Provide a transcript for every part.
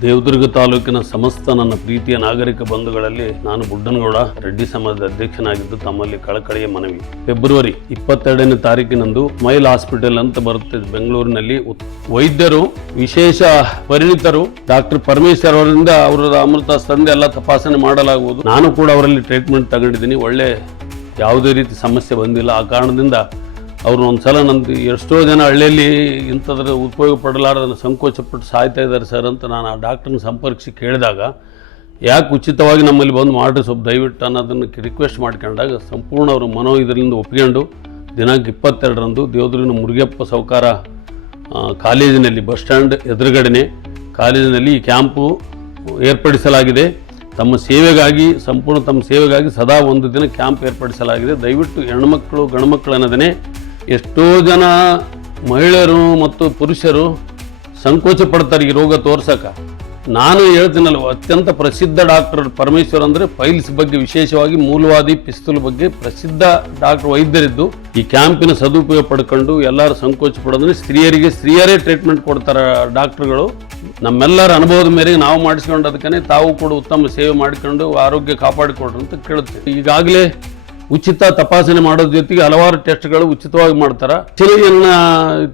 ದೇವದುರ್ಗ ತಾಲೂಕಿನ ಸಮಸ್ತ ನನ್ನ ಪ್ರೀತಿಯ ನಾಗರಿಕ ಬಂಧುಗಳಲ್ಲಿ ನಾನು ಬುಡ್ಡನಗೌಡ, ರೆಡ್ಡಿ ಸಮಾಜದ ಅಧ್ಯಕ್ಷನಾಗಿದ್ದು ತಮ್ಮಲ್ಲಿ ಕಳಕಳಿಯ ಮನವಿ. ಫೆಬ್ರವರಿ ಇಪ್ಪತ್ತೆರಡನೇ ತಾರೀಕಿನಂದು ಮೈಲ್ ಹಾಸ್ಪಿಟಲ್ ಅಂತ ಬರುತ್ತೆ ಬೆಂಗಳೂರಿನಲ್ಲಿ. ವೈದ್ಯರು, ವಿಶೇಷ ಪರಿಣಿತರು, ಡಾಕ್ಟರ್ ಪರಮೇಶ್ವರ್ ಅವರಿಂದ ಅವರ ಅಮೃತ ತಂದೆ ಎಲ್ಲ ತಪಾಸಣೆ ಮಾಡಲಾಗುವುದು. ನಾನು ಕೂಡ ಅವರಲ್ಲಿ ಟ್ರೀಟ್ಮೆಂಟ್ ತಗೊಂಡಿದ್ದೀನಿ. ಒಳ್ಳೆ ಯಾವುದೇ ರೀತಿ ಸಮಸ್ಯೆ ಬಂದಿಲ್ಲ. ಆ ಕಾರಣದಿಂದ ಅವ್ರು ಒಂದು ಸಲ ನಂದು ಎಷ್ಟೋ ಜನ ಹಳ್ಳಿಯಲ್ಲಿ ಇಂಥದ್ರ ಉಪಯೋಗ ಪಡಲಾರದ ಸಂಕೋಚಪಟ್ಟು ಸಾಯ್ತಾ ಇದ್ದಾರೆ ಸರ್ ಅಂತ ನಾನು ಆ ಡಾಕ್ಟ್ರನ್ನ ಸಂಪರ್ಕಿಸಿ ಕೇಳಿದಾಗ, ಯಾಕೆ ಉಚಿತವಾಗಿ ನಮ್ಮಲ್ಲಿ ಬಂದು ಮಾಡಿರಿ ಸ್ವಲ್ಪ ದಯವಿಟ್ಟು ಅನ್ನೋದನ್ನು ರಿಕ್ವೆಸ್ಟ್ ಮಾಡ್ಕೊಂಡಾಗ ಸಂಪೂರ್ಣ ಅವರು ಮನೋ ಇದರಿಂದ ಒಪ್ಕೊಂಡು ದಿನಾಂಕ ಇಪ್ಪತ್ತೆರಡರಂದು ದೇವದ್ರಿನ ಮುರುಗಪ್ಪ ಸೌಕಾರ ಕಾಲೇಜಿನಲ್ಲಿ ಬಸ್ ಸ್ಟ್ಯಾಂಡ್ ಎದುರುಗಡೆನೆ ಕಾಲೇಜಿನಲ್ಲಿ ಈ ಕ್ಯಾಂಪು ಏರ್ಪಡಿಸಲಾಗಿದೆ. ತಮ್ಮ ಸೇವೆಗಾಗಿ, ಸಂಪೂರ್ಣ ತಮ್ಮ ಸೇವೆಗಾಗಿ ಸದಾ ಒಂದು ದಿನ ಕ್ಯಾಂಪ್ ಏರ್ಪಡಿಸಲಾಗಿದೆ. ದಯವಿಟ್ಟು ಹೆಣ್ಮಕ್ಳು, ಗಂಡ್ಮಕ್ಳು ಅನ್ನೋದನ್ನೇ ಎಷ್ಟೋ ಜನ ಮಹಿಳೆಯರು ಮತ್ತು ಪುರುಷರು ಸಂಕೋಚ ಪಡ್ತಾರೆ ಈ ರೋಗ ತೋರ್ಸಕ. ನಾನು ಹೇಳ್ತೀನಲ್ವ, ಅತ್ಯಂತ ಪ್ರಸಿದ್ಧ ಡಾಕ್ಟರ್ ಪರಮೇಶ್ವರ್ ಅಂದರೆ ಫೈಲ್ಸ್ ಬಗ್ಗೆ ವಿಶೇಷವಾಗಿ ಮೂಲವಾದಿ ಪಿಸ್ತೂಲ್ ಬಗ್ಗೆ ಪ್ರಸಿದ್ಧ ಡಾಕ್ಟರ್ ವೈದ್ಯರಿದ್ದು, ಈ ಕ್ಯಾಂಪಿನ ಸದುಪಯೋಗ ಪಡ್ಕೊಂಡು ಎಲ್ಲರೂ ಸಂಕೋಚ ಪಡೋದ್ರೆ ಸ್ತ್ರೀಯರಿಗೆ ಸ್ತ್ರೀಯರೇ ಟ್ರೀಟ್ಮೆಂಟ್ ಕೊಡ್ತಾರೆ ಡಾಕ್ಟರ್ಗಳು. ನಮ್ಮೆಲ್ಲರ ಅನುಭವದ ಮೇರೆಗೆ ನಾವು ಮಾಡಿಸ್ಕೊಂಡು ಅದಕ್ಕೆ ತಾವು ಕೂಡ ಉತ್ತಮ ಸೇವೆ ಮಾಡಿಕೊಂಡು ಆರೋಗ್ಯ ಕಾಪಾಡಿಕೊಡ್ರಿ ಅಂತ ಕೇಳುತ್ತೆ ಈಗಾಗಲೇ ಉಚಿತ ತಪಾಸಣೆ ಮಾಡೋದ್ರ ಜೊತೆಗೆ ಹಲವಾರು ಟೆಸ್ಟ್ಗಳು ಉಚಿತವಾಗಿ ಮಾಡ್ತಾರೆ. ಚಿಲಿಯನ್ನ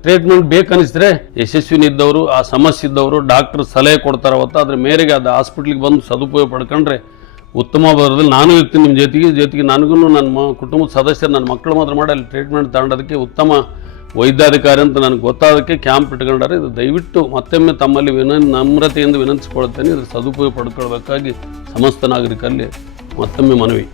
ಟ್ರೀಟ್ಮೆಂಟ್ ಬೇಕನ್ನಿಸಿದ್ರೆ ಯಶಸ್ವಿನಿದ್ದವರು, ಆ ಸಮಸ್ಯೆ ಇದ್ದವರು ಡಾಕ್ಟರ್ ಸಲಹೆ ಕೊಡ್ತಾರೆ ಅವತ್ತು ಅದ್ರ ಮೇರೆಗೆ ಅದು ಹಾಸ್ಪಿಟ್ಲಿಗೆ ಬಂದು ಸದುಪಯೋಗ ಪಡ್ಕೊಂಡ್ರೆ ಉತ್ತಮ ಬರೋದ್ರಲ್ಲಿ ನಾನು ಇರ್ತೀನಿ ನಿಮ್ಮ ಜೊತೆಗೆ ಜೊತೆಗೆ ನನಗೂ ನನ್ನ ಕುಟುಂಬದ ಸದಸ್ಯರು ನನ್ನ ಮಕ್ಕಳು ಮಾತ್ರ ಮಾಡಿ ಅಲ್ಲಿ ಟ್ರೀಟ್ಮೆಂಟ್ ತಗೊಂಡೋದಕ್ಕೆ ಉತ್ತಮ ವೈದ್ಯಾಧಿಕಾರಿ ಅಂತ ನನಗೆ ಗೊತ್ತಾದಕ್ಕೆ ಕ್ಯಾಂಪ್ ಇಟ್ಕೊಂಡಾರೆ. ಇದು ದಯವಿಟ್ಟು ಮತ್ತೊಮ್ಮೆ ತಮ್ಮಲ್ಲಿ ವಿನ, ನಮ್ರತೆಯಿಂದ ವಿನಂತಿಸ್ಕೊಳ್ತೇನೆ. ಇದು ಸದುಪಯೋಗ ಪಡ್ಕೊಳ್ಬೇಕಾಗಿ ಸಮಸ್ತ ನಾಗರಿಕರಲ್ಲಿ ಮತ್ತೊಮ್ಮೆ ಮನವಿ.